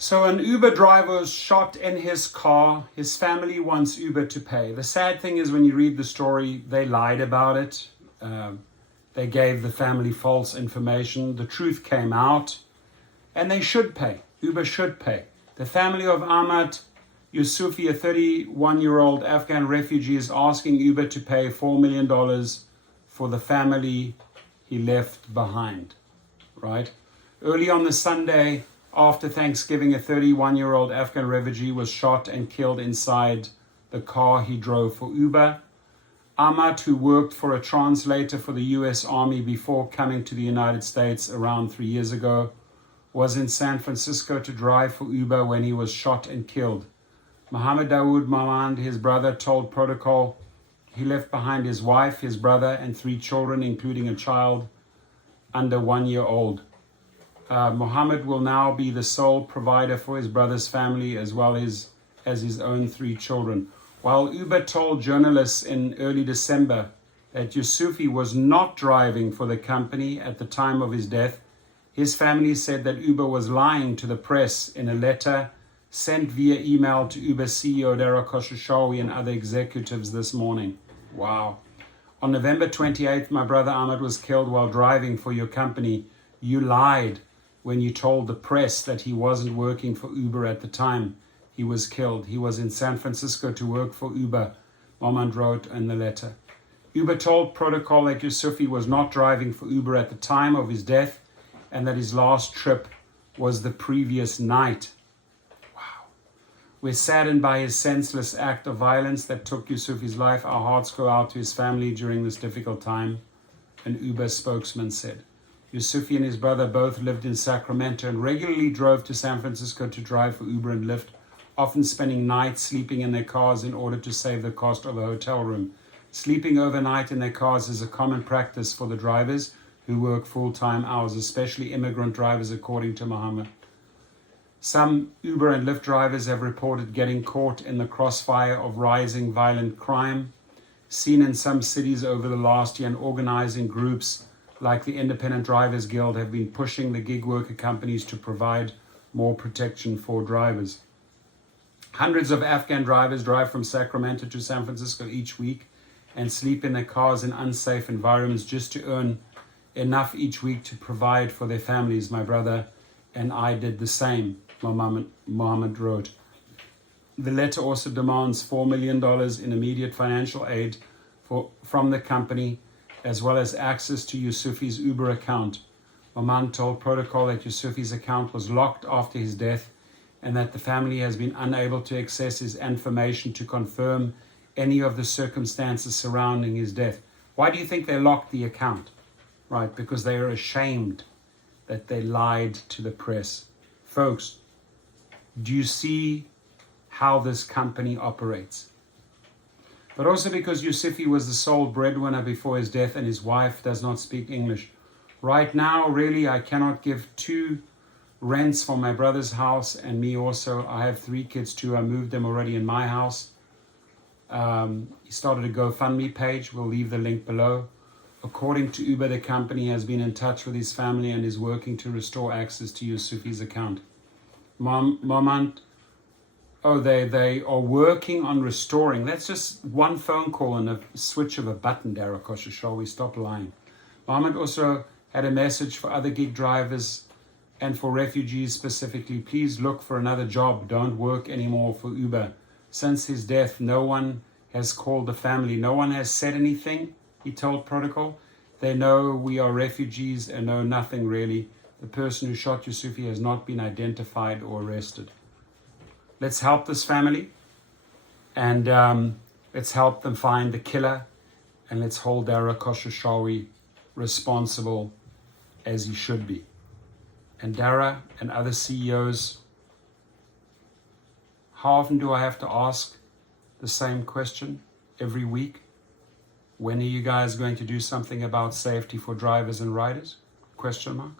So an Uber driver was shot in his car. His family wants Uber to pay. The sad thing is when you read the story, they lied about it. They gave the family false information. The truth came out and they should pay. Uber should pay. The family of Ahmad Yusufi, a 31-year-old Afghan refugee, is asking Uber to pay $4 million for the family he left behind, right? Early on the Sunday after Thanksgiving, a 31-year-old Afghan refugee was shot and killed inside the car he drove for Uber. Ahmad, who worked for a translator for the US Army before coming to the United States around 3 years ago, was in San Francisco to drive for Uber when he was shot and killed. Mohammed Dawood Mamand, his brother, told Protocol he left behind his wife, his brother, and 3 children, including a child under 1 year old. Mohammed will now be the sole provider for his brother's family as well as his own 3 children. While Uber told journalists in early December that Yusufi was not driving for the company at the time of his death, his family said that Uber was lying to the press in a letter sent via email to Uber CEO Dara Khosrowshahi and other executives this morning. Wow. On November 28th, my brother Ahmad was killed while driving for your company. You lied when you told the press that he wasn't working for Uber at the time he was killed. He was in San Francisco to work for Uber, Mamand wrote in the letter. Uber told Protocol that Yusufi was not driving for Uber at the time of his death and that his last trip was the previous night. We're saddened by his senseless act of violence that took Yusufi's life. Our hearts go out to his family during this difficult time, an Uber spokesman said. Yusufi and his brother both lived in Sacramento and regularly drove to San Francisco to drive for Uber and Lyft, often spending nights sleeping in their cars in order to save the cost of a hotel room. Sleeping overnight in their cars is a common practice for the drivers who work full-time hours, especially immigrant drivers, according to Mohammed. Some Uber and Lyft drivers have reported getting caught in the crossfire of rising violent crime, seen in some cities over the last year, and organizing groups like the Independent Drivers Guild have been pushing the gig worker companies to provide more protection for drivers. Hundreds of Afghan drivers drive from Sacramento to San Francisco each week and sleep in their cars in unsafe environments just to earn enough each week to provide for their families. My brother and I did the same, Mohammed wrote. The letter also demands $4 million in immediate financial aid from the company, as well as access to Yusufi's Uber account. Mohammed told Protocol that Yusufi's account was locked after his death and that the family has been unable to access his information to confirm any of the circumstances surrounding his death. Why do you think they locked the account? Right, because they are ashamed that they lied to the press. Folks, do you see how this company operates? But also because Yusufi was the sole breadwinner before his death and his wife does not speak English. Right now, really, I cannot give 2 rents for my brother's house and me also. I have 3 kids too. I moved them already in my house. He started a GoFundMe page. We'll leave the link below. According to Uber, the company has been in touch with his family and is working to restore access to Yusufi's account. Moment. Oh, they are working on restoring. That's just one phone call and a switch of a button, Dara Khosrowshahi. Stop lying. Mohammed also had a message for other gig drivers and for refugees specifically. Please look for another job. Don't work anymore for Uber. Since his death, no one has called the family. No one has said anything, he told Protocol. They know we are refugees and know nothing really. The person who shot Yusufi has not been identified or arrested. Let's help this family and let's help them find the killer, and let's hold Dara Khosrowshahi responsible as he should be. And Dara and other CEOs, how often do I have to ask the same question every week? When are you guys going to do something about safety for drivers and riders? Question mark.